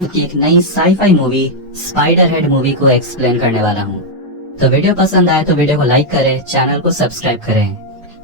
की एक नई sci-fi movie Spiderhead movie को एक्सप्लेन करने वाला हूँ। तो वीडियो पसंद आए तो वीडियो को लाइक करें, चैनल को सब्सक्राइब करें।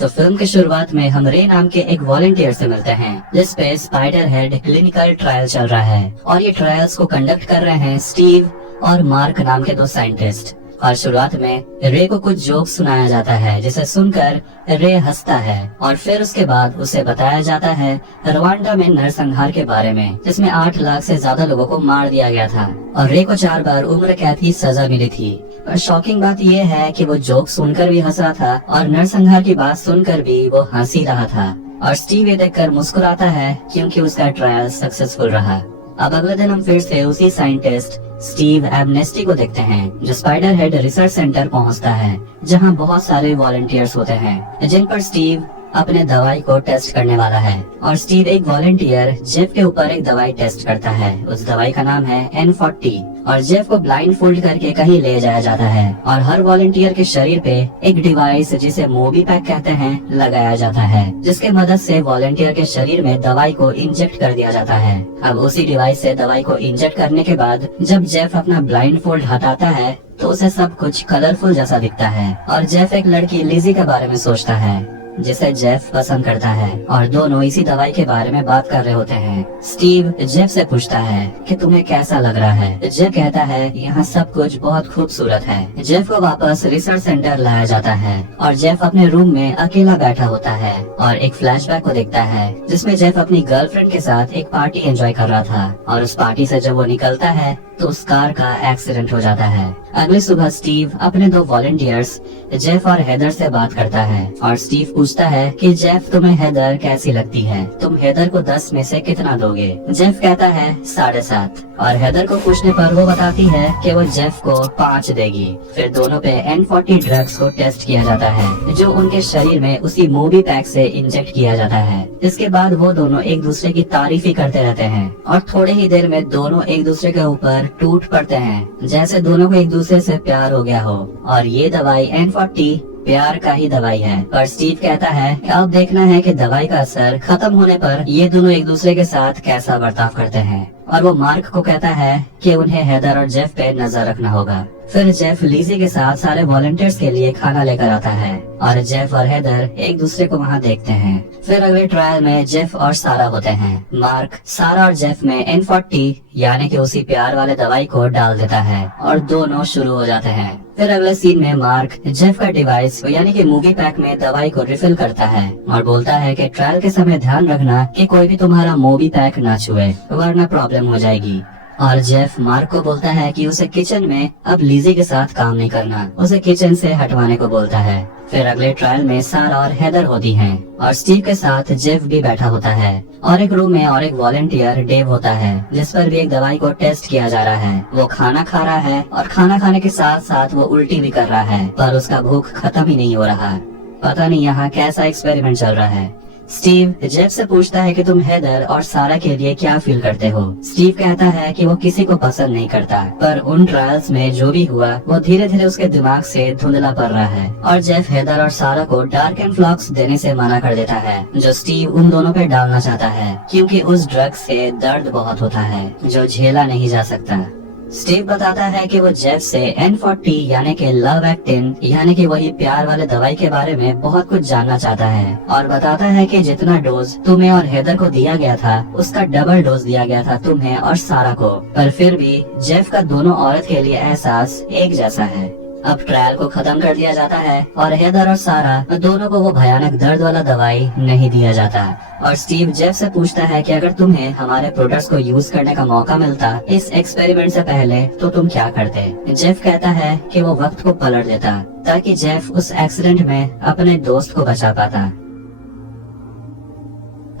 तो फिल्म के शुरुआत में हम रे नाम के एक वॉलंटियर से मिलते हैं जिस पे स्पाइडर हेड क्लिनिकल ट्रायल चल रहा है और ये ट्रायल्स को कंडक्ट कर रहे हैं स्टीव और मार्क नाम के दो साइंटिस्ट। और शुरुआत में रे को कुछ जोक सुनाया जाता है जिसे सुनकर रे हंसता है और फिर उसके बाद उसे बताया जाता है रवांडा में नरसंहार के बारे में जिसमें 8 लाख से ज्यादा लोगों को मार दिया गया था और रे को 4 बार उम्र कैद की सजा मिली थी। पर शॉकिंग बात यह है कि वो जोक सुनकर भी हंस रहा था और नरसंहार की बात सुनकर भी वो हंस ही रहा था और स्टीव ये देखकर मुस्कुराता है क्योंकि उसका ट्रायल सक्सेसफुल रहा। अब अगले दिन हम फिर से उसी साइंटिस्ट स्टीव एमनेस्टी को देखते हैं जो स्पाइडर हेड रिसर्च सेंटर पहुंचता है जहां बहुत सारे वॉलंटियर्स होते हैं जिन पर स्टीव अपने दवाई को टेस्ट करने वाला है। और स्टीव एक वॉलंटियर जेफ के ऊपर एक दवाई टेस्ट करता है। उस दवाई का नाम है N40 और जेफ को ब्लाइंड फोल्ड करके कहीं ले जाया जाता है और हर वॉलंटियर के शरीर पे एक डिवाइस जिसे मोबी पैक कहते हैं लगाया जाता है जिसके मदद से वॉलंटियर के शरीर में दवाई को इंजेक्ट कर दिया जाता है। अब उसी डिवाइस से दवाई को इंजेक्ट करने के बाद जब जेफ अपना ब्लाइंड फोल्ड हटाता है तो उसे सब कुछ कलरफुल जैसा दिखता है और जेफ एक लड़की लिजी के बारे में सोचता है जिसे जेफ पसंद करता है और दोनों इसी दवाई के बारे में बात कर रहे होते हैं। स्टीव जेफ से पूछता है कि तुम्हें कैसा लग रहा है। जेफ कहता है यहाँ सब कुछ बहुत खूबसूरत है। जेफ को वापस रिसर्च सेंटर लाया जाता है और जेफ अपने रूम में अकेला बैठा होता है और एक फ्लैशबैक को देखता है जिसमें जेफ अपनी गर्लफ्रेंड के साथ एक पार्टी एंजॉय कर रहा था और उस पार्टी से जब वो निकलता है तो उस कार का एक्सीडेंट हो जाता है। अगली सुबह स्टीव अपने दो वॉलंटियर्स जेफ और हेदर से बात करता है और स्टीव पूछता है कि जेफ तुम्हें हेदर कैसी लगती है, तुम हेदर को 10 में से कितना दोगे। जेफ कहता है 7.5 और हेदर को पूछने पर वो बताती है कि वो जेफ को 5 देगी। फिर दोनों पे N40 ड्रग्स को टेस्ट किया जाता है जो उनके शरीर में उसी मोबी पैक से इंजेक्ट किया जाता है। इसके बाद वो दोनों एक दूसरे की तारीफ ही करते रहते हैं और थोड़े ही देर में दोनों एक दूसरे के ऊपर टूट पड़ते हैं जैसे दोनों को एक दूसरे से प्यार हो गया हो। और ये दवाई N40 प्यार का ही दवाई है। पर स्टीव कहता है कि अब देखना है कि दवाई का असर खत्म होने पर ये दोनों एक दूसरे के साथ कैसा बर्ताव करते हैं। और वो मार्क को कहता है कि उन्हें हेदर और जेफ पे नजर रखना होगा। फिर जेफ लीजी के साथ सारे वॉलंटियर्स के लिए खाना लेकर आता है और जेफ और हेदर एक दूसरे को वहाँ देखते हैं। फिर अगले ट्रायल में जेफ और सारा होते हैं। मार्क सारा और जेफ में N40 यानी कि उसी प्यार वाले दवाई को डाल देता है और दोनों शुरू हो जाते हैं। फिर अगले सीन में मार्क जेफ का डिवाइस यानी कि मूवी पैक में दवाई को रिफिल करता है और बोलता है कि ट्रायल के समय ध्यान रखना कि कोई भी तुम्हारा मूवी पैक ना छुए वरना प्रॉब्लम हो जाएगी। और जेफ मार्क को बोलता है कि उसे किचन में अब लीजी के साथ काम नहीं करना, उसे किचन से हटवाने को बोलता है। फिर अगले ट्रायल में सारा और हेदर होती हैं और स्टीव के साथ जेफ भी बैठा होता है और एक रूम में और एक वॉलंटियर डेव होता है जिस पर भी एक दवाई को टेस्ट किया जा रहा है। वो खाना खा रहा है और खाना खाने के साथ साथ वो उल्टी भी कर रहा है पर उसका भूख खत्म ही नहीं हो रहा। पता नहीं यहाँ कैसा एक्सपेरिमेंट चल रहा है। स्टीव जेफ से पूछता है कि तुम हेदर और सारा के लिए क्या फील करते हो। स्टीव कहता है कि वो किसी को पसंद नहीं करता पर उन ट्रायल्स में जो भी हुआ वो धीरे धीरे उसके दिमाग से धुंधला पड़ रहा है। और जेफ हेदर और सारा को डार्क एंड फ्लॉक्स देने से मना कर देता है जो स्टीव उन दोनों पे डालना चाहता है क्योंकि उस ड्रग से दर्द बहुत होता है जो झेला नहीं जा सकता। स्टीव बताता है कि वो जेफ से N40 यानी कि लव एक्टिन यानी कि वही प्यार वाले दवाई के बारे में बहुत कुछ जानना चाहता है और बताता है कि जितना डोज तुम्हें और हेदर को दिया गया था उसका डबल डोज दिया गया था तुम्हें और सारा को। पर फिर भी जेफ का दोनों औरत के लिए एहसास एक जैसा है। अब ट्रायल को खत्म कर दिया जाता है और हेदर और सारा दोनों को वो भयानक दर्द वाला दवाई नहीं दिया जाता। और स्टीव जेफ से पूछता है कि अगर तुम्हें हमारे प्रोडक्ट्स को यूज करने का मौका मिलता इस एक्सपेरिमेंट से पहले तो तुम क्या करते। जेफ कहता है कि वो वक्त को पलट देता ताकि जेफ उस एक्सीडेंट में अपने दोस्त को बचा पाता।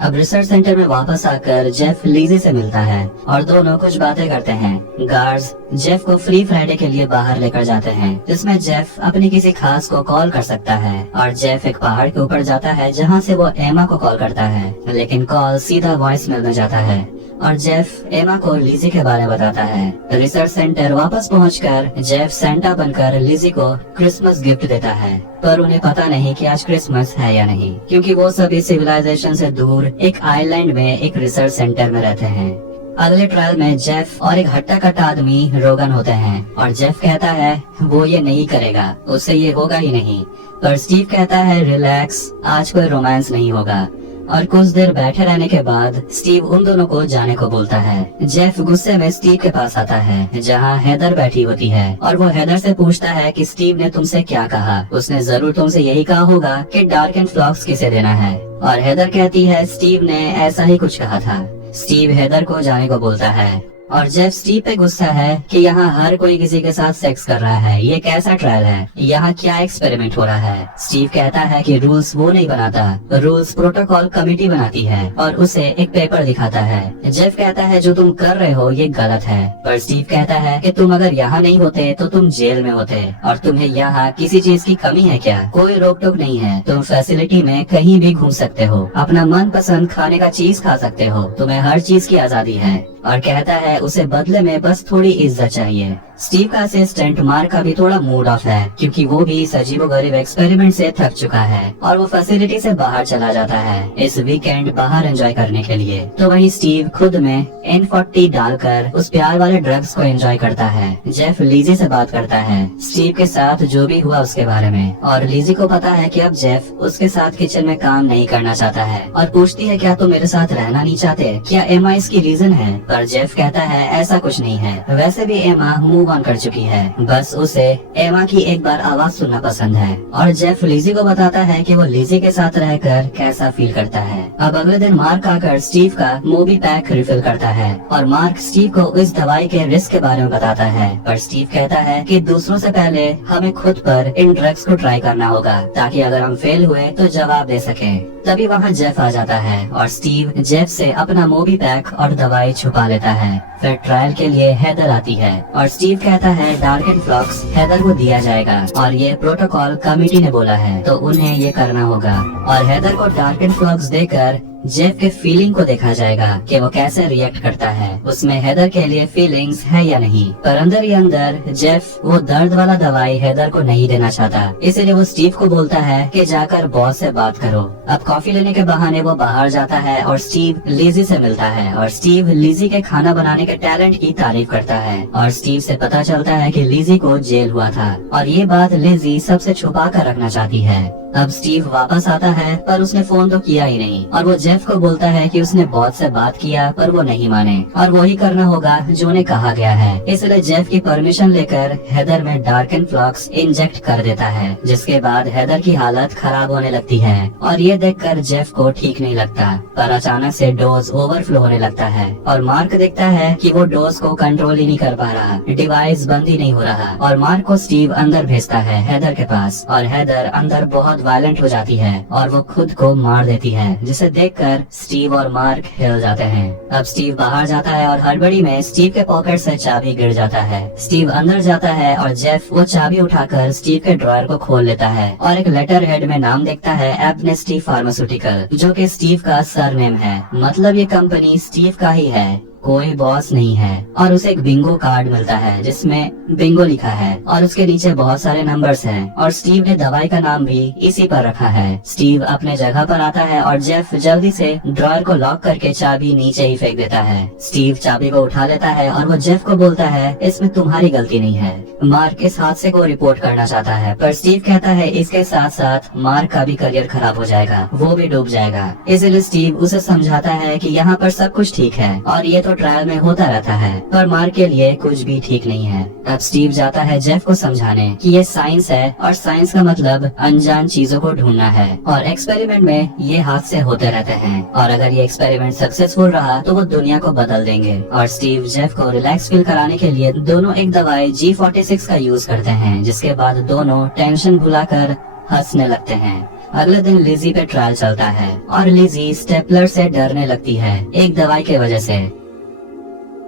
अब रिसर्च सेंटर में वापस आकर जेफ लीजी से मिलता है और दोनों कुछ बातें करते हैं। गार्ड्स जेफ को फ्री फ्राइडे के लिए बाहर लेकर जाते हैं जिसमें जेफ अपनी किसी खास को कॉल कर सकता है और जेफ एक पहाड़ के ऊपर जाता है जहां से वो एमा को कॉल करता है लेकिन कॉल सीधा वॉइस मेल में जाता है और जेफ एमा को लिजी के बारे में बताता है। रिसर्च सेंटर वापस पहुंचकर जेफ सेंटा बनकर लिजी को क्रिसमस गिफ्ट देता है पर उन्हें पता नहीं कि आज क्रिसमस है या नहीं क्योंकि वो सभी सिविलाइजेशन से दूर एक आइलैंड में एक रिसर्च सेंटर में रहते हैं। अगले ट्रायल में जेफ और एक हट्टा कट्टा आदमी रोगन होते हैं और जेफ कहता है वो ये नहीं करेगा, उससे ये होगा ही नहीं। पर स्टीव कहता है रिलैक्स, आज कोई रोमांस नहीं होगा। और कुछ देर बैठे रहने के बाद स्टीव उन दोनों को जाने को बोलता है। जेफ गुस्से में स्टीव के पास आता है जहाँ हेदर बैठी होती है और वो हेदर से पूछता है कि स्टीव ने तुमसे क्या कहा। उसने जरूर तुमसे यही कहा होगा कि डार्क एंड फ्लॉक्स किसे देना है। और हेदर कहती है स्टीव ने ऐसा ही कुछ कहा था। स्टीव हेदर को जाने को बोलता है और जेफ स्टीव पे गुस्सा है कि यहाँ हर कोई किसी के साथ सेक्स कर रहा है, ये कैसा ट्रायल है, यहाँ क्या एक्सपेरिमेंट हो रहा है। स्टीव कहता है कि रूल्स वो नहीं बनाता, रूल्स प्रोटोकॉल कमेटी बनाती है और उसे एक पेपर दिखाता है। जेफ कहता है जो तुम कर रहे हो ये गलत है, पर स्टीव कहता है कि तुम अगर यहाँ नहीं होते तो तुम जेल में होते और तुम्हें यहाँ किसी चीज की कमी है क्या, कोई रोक टोक नहीं है, तुम फैसिलिटी में कहीं भी घूम सकते हो, अपना मन पसंद खाने का चीज खा सकते हो, तुम्हें हर चीज की आजादी है। और कहता है उसे बदले में बस थोड़ी इज्जत चाहिए। स्टीव का असिस्टेंट मार्क का भी थोड़ा मूड ऑफ है क्योंकि वो भी अजीबोगरीब एक्सपेरिमेंट से थक चुका है और वो फैसिलिटी से बाहर चला जाता है इस वीकेंड बाहर एंजॉय करने के लिए। तो वहीं स्टीव खुद में N40 डालकर उस प्यार वाले ड्रग्स को एंजॉय करता है। जेफ लीजी से बात करता है स्टीव के साथ जो भी हुआ उसके बारे में और लीजी को पता है कि अब जेफ उसके साथ किचन में काम नहीं करना चाहता है और पूछती है क्या तुम मेरे साथ रहना नहीं चाहते, क्या एमा इसकी रीजन है। पर जेफ कहता है ऐसा कुछ नहीं है, वैसे भी एमा मूव ऑन कर चुकी है, बस उसे एमा की एक बार आवाज सुनना पसंद है। और जेफ लीजी को बताता है कि वो लीजी के साथ रहकर कैसा फील करता है। अब अगले दिन मार्क आकर स्टीव का मोबी पैक रिफिल करता है और मार्क स्टीव को इस दवाई के रिस्क के बारे में बताता है। पर स्टीव कहता है कि दूसरों से पहले हमें खुद पर इन ड्रग्स को ट्राई करना होगा ताकि अगर हम फेल हुए तो जवाब दे सकें। तभी वहाँ जेफ आ जाता है और स्टीव जेफ से अपना मोबी पैक और दवाई छुपा लेता है। फिर ट्रायल के लिए हेदर आती है और स्टीव कहता है डार्क एंड फ्लॉक्स हेदर को दिया जाएगा और ये प्रोटोकॉल कमेटी ने बोला है तो उन्हें ये करना होगा। और हेदर को डार्क एंड फ्लॉक्स देकर जेफ के फीलिंग को देखा जाएगा कि वो कैसे रिएक्ट करता है, उसमें हेदर के लिए फीलिंग्स है या नहीं। पर अंदर ही अंदर जेफ वो दर्द वाला दवाई हेदर को नहीं देना चाहता, इसीलिए वो स्टीव को बोलता है कि जाकर बॉस से बात करो। अब कॉफी लेने के बहाने वो बाहर जाता है और स्टीव लीजी से मिलता है और स्टीव लीजी के खाना बनाने के टैलेंट की तारीफ करता है और स्टीव से पता चलता है कि लीजी को जेल हुआ था और ये बात लीजी सबसे छुपा कर रखना चाहती है। अब स्टीव वापस आता है पर उसने फोन तो किया ही नहीं और वो जेफ को बोलता है कि उसने बॉस से बात किया पर वो नहीं माने और वही करना होगा जो उन्हें कहा गया है। इसलिए जेफ की परमिशन लेकर हेदर में डार्क एंड फ्लॉक्स इंजेक्ट कर देता है, जिसके बाद हेदर की हालत खराब होने लगती है और ये देखकर जेफ को ठीक नहीं लगता। पर अचानक से डोज ओवरफ्लो होने लगता है और मार्क देखता है कि वो डोज को कंट्रोल ही नहीं कर पा रहा, डिवाइस बंद ही नहीं हो रहा और मार्क को स्टीव अंदर भेजता है हेदर के पास और हेदर अंदर बहुत वायलेंट हो जाती है और वो खुद को मार देती है, जिसे देखकर स्टीव और मार्क हिल जाते हैं। अब स्टीव बाहर जाता है और हड़बड़ी में स्टीव के पॉकेट से चाबी गिर जाता है। स्टीव अंदर जाता है और जेफ वो चाबी उठाकर स्टीव के ड्रॉयर को खोल लेता है और एक लेटर हेड में नाम देखता है एब्नेस्टी फार्मास्यूटिकल, जो कि स्टीव का सरनेम है, मतलब ये कंपनी स्टीव का ही है, कोई बॉस नहीं है। और उसे एक बिंगो कार्ड मिलता है जिसमें बिंगो लिखा है और उसके नीचे बहुत सारे नंबर्स हैं और स्टीव ने दवाई का नाम भी इसी पर रखा है। स्टीव अपने जगह पर आता है और जेफ जल्दी से ड्रॉयर को लॉक करके चाबी नीचे ही फेंक देता है। स्टीव चाबी को उठा लेता है और वो जेफ को बोलता है इसमें तुम्हारी गलती नहीं है। मार्क इस हादसे को रिपोर्ट करना चाहता है पर स्टीव कहता है इसके साथ साथ मार्क का भी करियर खराब हो जाएगा, वो भी डूब जाएगा। इसलिए स्टीव उसे समझाता है कि यहाँ पर सब कुछ ठीक है और ये तो ट्रायल में होता रहता है, पर मार्क के लिए कुछ भी ठीक नहीं है। अब स्टीव जाता है जेफ को समझाने कि ये साइंस है और साइंस का मतलब अनजान चीजों को ढूंढना है और एक्सपेरिमेंट में ये हादसे होते रहते हैं और अगर ये एक्सपेरिमेंट सक्सेसफुल रहा तो वो दुनिया को बदल देंगे। और स्टीव जेफ को रिलैक्स फील कराने के लिए दोनों एक दवाई G46 का यूज करते हैं, जिसके बाद दोनों टेंशन भुलाकर हंसने लगते हैं। अगले दिन लिजी पे ट्रायल चलता है और लिजी स्टेपलर से डरने लगती है एक दवाई के वजह से।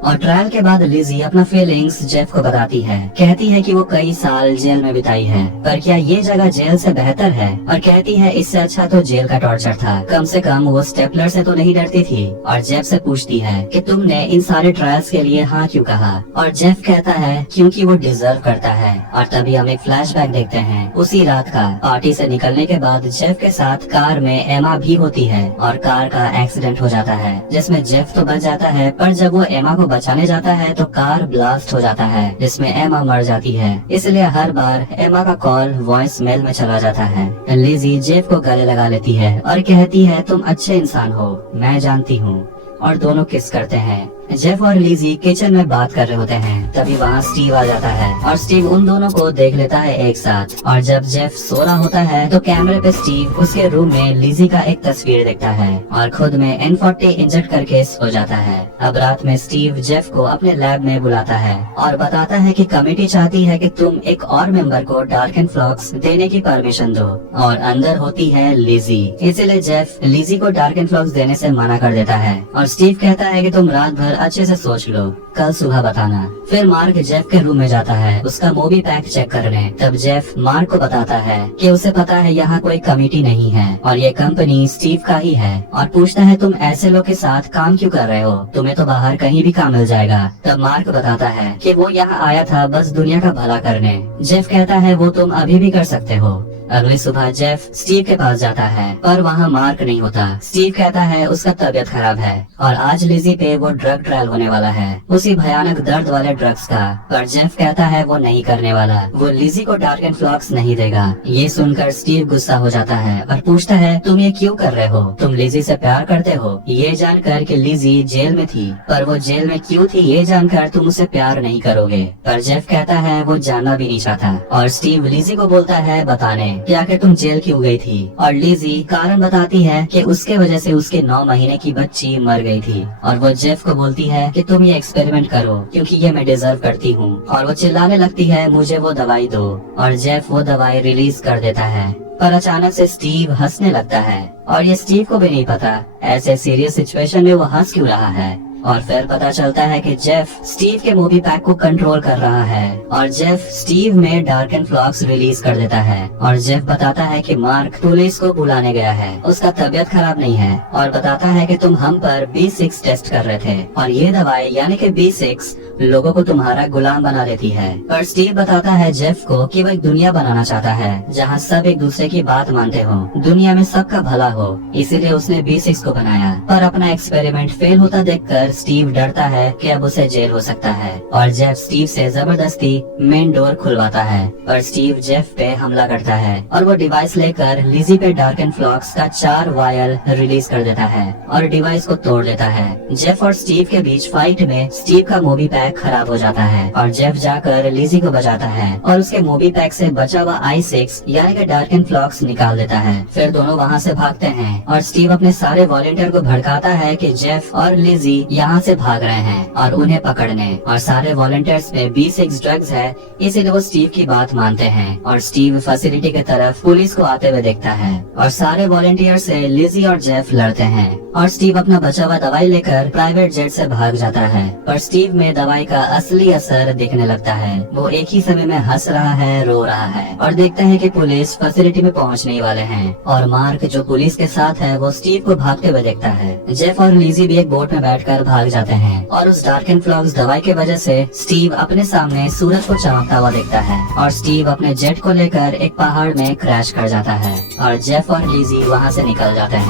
और ट्रायल के बाद लिजी अपना फीलिंग्स जेफ को बताती है। कहती है कि वो कई साल जेल में बिताई है, पर क्या ये जगह जेल से बेहतर है, और कहती है इससे अच्छा तो जेल का टॉर्चर था। कम से कम वो स्टेपलर से तो नहीं डरती थी। और जेफ से पूछती है कि तुमने इन सारे ट्रायल्स के लिए हाँ क्यों कहा, और जेफ कहता है क्योंकि वो डिजर्व करता है। और तभी हम एक फ्लैशबैक देखते हैं उसी रात का। पार्टी से निकलने के बाद जेफ के साथ कार में एमा भी होती है और कार का एक्सीडेंट हो जाता है, जिसमें जेफ तो बच जाता है, पर जब वो एमा को बचाने जाता है तो कार ब्लास्ट हो जाता है, जिसमें एमा मर जाती है। इसलिए हर बार एमा का कॉल वॉइस मेल में चला जाता है। लिजी जेफ को गले लगा लेती है और कहती है तुम अच्छे इंसान हो, मैं जानती हूँ, और दोनों किस करते हैं। जेफ और लिजी किचन में बात कर रहे होते हैं, तभी वहाँ स्टीव आ जाता है और स्टीव उन दोनों को देख लेता है एक साथ। और जब जेफ सो रहा होता है तो कैमरे पे स्टीव उसके रूम में लिजी का एक तस्वीर देखता है और खुद में N40 इंजेक्ट करके सो जाता है। अब रात में स्टीव जेफ को अपने लैब में बुलाता है और बताता है कि कमेटी चाहती है कि तुम एक और मेंबर को डार्क एंड फ्लॉक्स देने की परमिशन दो, और अंदर होती है लिजी। इसीलिए जेफ लिजी को डार्क एंड फ्लॉक्स देने से मना कर देता है और स्टीव कहता है कि तुम रात भर अच्छे से सोच लो, कल सुबह बताना। फिर मार्क जेफ के रूम में जाता है उसका मोबी पैक चेक करने। तब जेफ मार्क को बताता है कि उसे पता है यहाँ कोई कमेटी नहीं है और ये कंपनी स्टीव का ही है, और पूछता है तुम ऐसे लोग के साथ काम क्यों कर रहे हो, तुम्हें तो बाहर कहीं भी काम मिल जाएगा। तब मार्क बताता है कि वो यहाँ आया था बस दुनिया का भला करने। जेफ कहता है वो तुम अभी भी कर सकते हो। अगली सुबह जेफ स्टीव के पास जाता है, पर वहाँ मार्क नहीं होता। स्टीव कहता है उसका तबीयत खराब है और आज लिजी पे वो ड्रग ट्रायल होने वाला है, उसी भयानक दर्द वाले ड्रग्स का। पर जेफ कहता है वो नहीं करने वाला, वो लिजी को डार्क एंड फ्लॉक्स नहीं देगा। ये सुनकर स्टीव गुस्सा हो जाता है और पूछता है तुम ये क्यों कर रहे हो, तुम लिजी से प्यार करते हो। ये जानकर कि लिजी जेल में थी, पर वो जेल में क्यों थी ये जानकर तुम उसे प्यार नहीं करोगे। पर जेफ कहता है वो जानना भी नहीं चाहता, और स्टीव लिजी को बोलता है बताने कि आखिर तुम जेल क्यों गई थी। और लिजी कारण बताती है कि उसके वजह से उसके 9 महीने की बच्ची मर गई थी, और वो जेफ को बोलती है कि तुम ये एक्सपेरिमेंट करो क्योंकि ये मैं डिजर्व करती हूँ। और वो चिल्लाने लगती है मुझे वो दवाई दो, और जेफ वो दवाई रिलीज कर देता है। पर अचानक से स्टीव हंसने लगता है, और ये स्टीव को भी नहीं पता ऐसे सीरियस सिचुएशन में वो हंस क्यों रहा है। और फिर पता चलता है कि जेफ स्टीव के मोबी पैक को कंट्रोल कर रहा है, और जेफ स्टीव में डार्क एंड फ्लॉक्स रिलीज कर देता है। और जेफ बताता है कि मार्क पुलिस को बुलाने गया है, उसका तबीयत खराब नहीं है, और बताता है कि तुम हम पर B6 टेस्ट कर रहे थे, और ये दवाई यानी कि B6 लोगों को तुम्हारा गुलाम बना देती है। पर स्टीव बताता है जेफ को कि वो एक दुनिया बनाना चाहता है जहाँ सब एक दूसरे की बात मानते हो, दुनिया में सबका भला हो, इसीलिए उसने B6 को बनाया। पर अपना एक्सपेरिमेंट फेल होता देखकर स्टीव डरता है कि अब उसे जेल हो सकता है, और जेफ स्टीव से जबरदस्ती मेन डोर खुलवाता है। पर स्टीव जेफ पे हमला करता है और वो डिवाइस लेकर लिजी पे डार्क एंड फ्लॉक्स का 4 वायल रिलीज कर देता है और डिवाइस को तोड़ देता है। जेफ और स्टीव के बीच फाइट में स्टीव का मोबी पैक खराब हो जाता है, और जेफ जाकर लिजी को बचाता है और उसके मोबी पैक से बचा हुआ I6 यानी कि डार्क एंड फ्लॉक्स निकाल देता है। फिर दोनों वहाँ से भागते हैं, और स्टीव अपने सारे वॉलंटियर को भड़काता है कि जेफ और लिजी यहाँ से भाग रहे हैं और उन्हें पकड़ने, और सारे वॉलंटियर्स में B6 ड्रग्स है, इसीलिए वो स्टीव की बात मानते हैं। और स्टीव फैसिलिटी की तरफ पुलिस को आते हुए देखता है, और सारे वॉलंटियर से लिजी और जेफ लड़ते हैं, और स्टीव अपना बचा हुआ दवाई लेकर प्राइवेट जेट से भाग जाता है। पर स्टीव में दवाई का असली असर दिखने लगता है, वो एक ही समय में हंस रहा है, रो रहा है, और देखते हैं कि पुलिस फैसिलिटी में पहुंचने ही वाले हैं। और मार्क जो पुलिस के साथ है वो स्टीव को भागते हुए देखता है। जेफ और लिजी भी एक बोट में बैठकर भाग जाते हैं, और उस डार्क एंड फ्लॉक्स दवाई की वजह से स्टीव अपने सामने सूरज को चमकता हुआ देखता है, और स्टीव अपने जेट को लेकर एक पहाड़ में क्रैश कर जाता है, और जेफ और लिजी वहाँ से निकल जाते हैं।